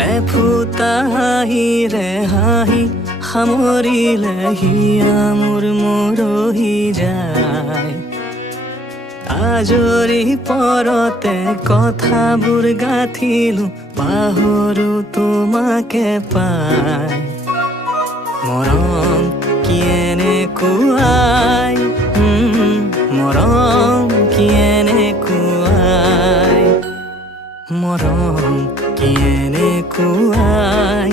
এফুটা হাঁহিৰে হাঁহি সামৰিলে হিয়া মোৰ মৰহি যায়। আজৰি পৰতে কথাবোৰ গাঁঠিলো পাহৰো তোমাকে পাই। মৰম কি এনেকুৱাই, মৰম কি এনেকুৱাই, মৰম কি এনেকুৱাই।